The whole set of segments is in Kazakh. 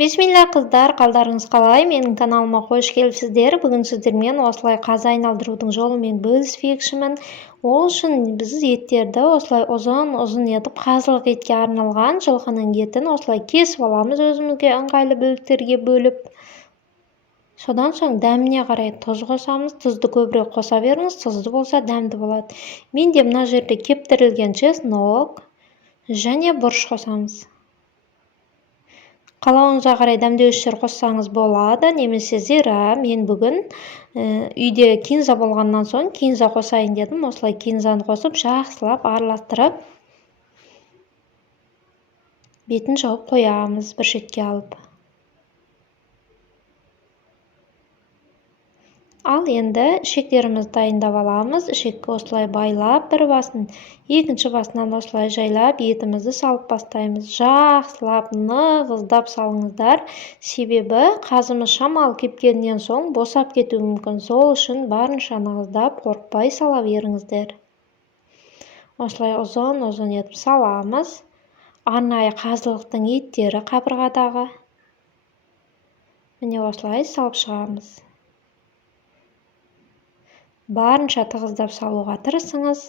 Бисмилля қыздар, қалдарыңыз қалай? Менің каналыма қош келіпсіздер. Бүгін сіздермен осылай қазы айналдырудың жолымен бөліспекшімін. Ол үшін біз еттерді осылай ұзын етіп қазылық етке арналған жылқының етін осылай кесіп аламыз, өзімізге ыңғайлы бөліктерге бөліп. Содан соң дәміне қарай тұз қосамыз. Тұзды көбірек қоса беріңіз, тұзды болса дәмді болады. Менде мына жерде кептірілген чеснок және бұрыш қосамыз. Қалауыңызға қарай дәмдеуіштер қоссаңыз болады, немесе зира. Мен бүгін үйде кинза болғаннан соң кинза қосайын дедім. Осылай кинзаны қосып, жақсылап араластырып, бетін жауып қоямыз бір шетке алып. Ал енді ішектерімізді дайындап аламыз. Ішекке осылай байлап бір басын, екінші басынан осылай жайлап етімізді салып бастаймыз. Жақсылап, нығыздап салыңыздар. Себебі қазымыз шамалы кепкеннен соң босап кетуі мүмкін. Сол үшін барынша нығыздап, қорықпай сала беріңіздер. Осылай ұзын етіп саламыз. Арнайы қазылықтың еттері қабырғадағы. Міне осылай салып шығамыз. Барынша тығыздап салуға тырысыңыз.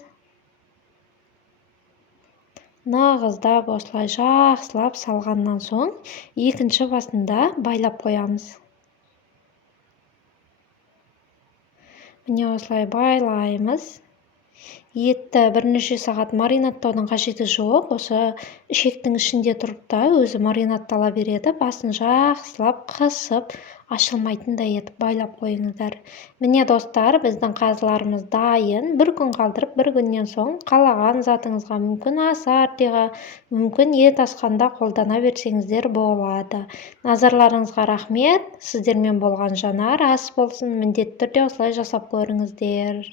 Нығыздап осылай жақсылап салғаннан соң, екінші басында байлап қоямыз. Міне осылай байлаймыз. Етті бірнеше сағат маринаттаудың қажеті жоқ. Осы ішектің ішінде тұрып та өзі маринаттала береді. Басын жақсылап қысып, ашылмайтындай етіп байлап қойыңыздар. Міне достар, біздің қазыларымыз дайын. Бір күн қалдырып, бір күннен соң қалаған затыңызға, мүмкін ас-артиға, мүмкін ет асқанда қолдана берсеңіздер болады. Назарларыңызға рахмет. Сіздермен болған Жанар ас болсын. Міндетті түрде осылай жасап көріңіздер.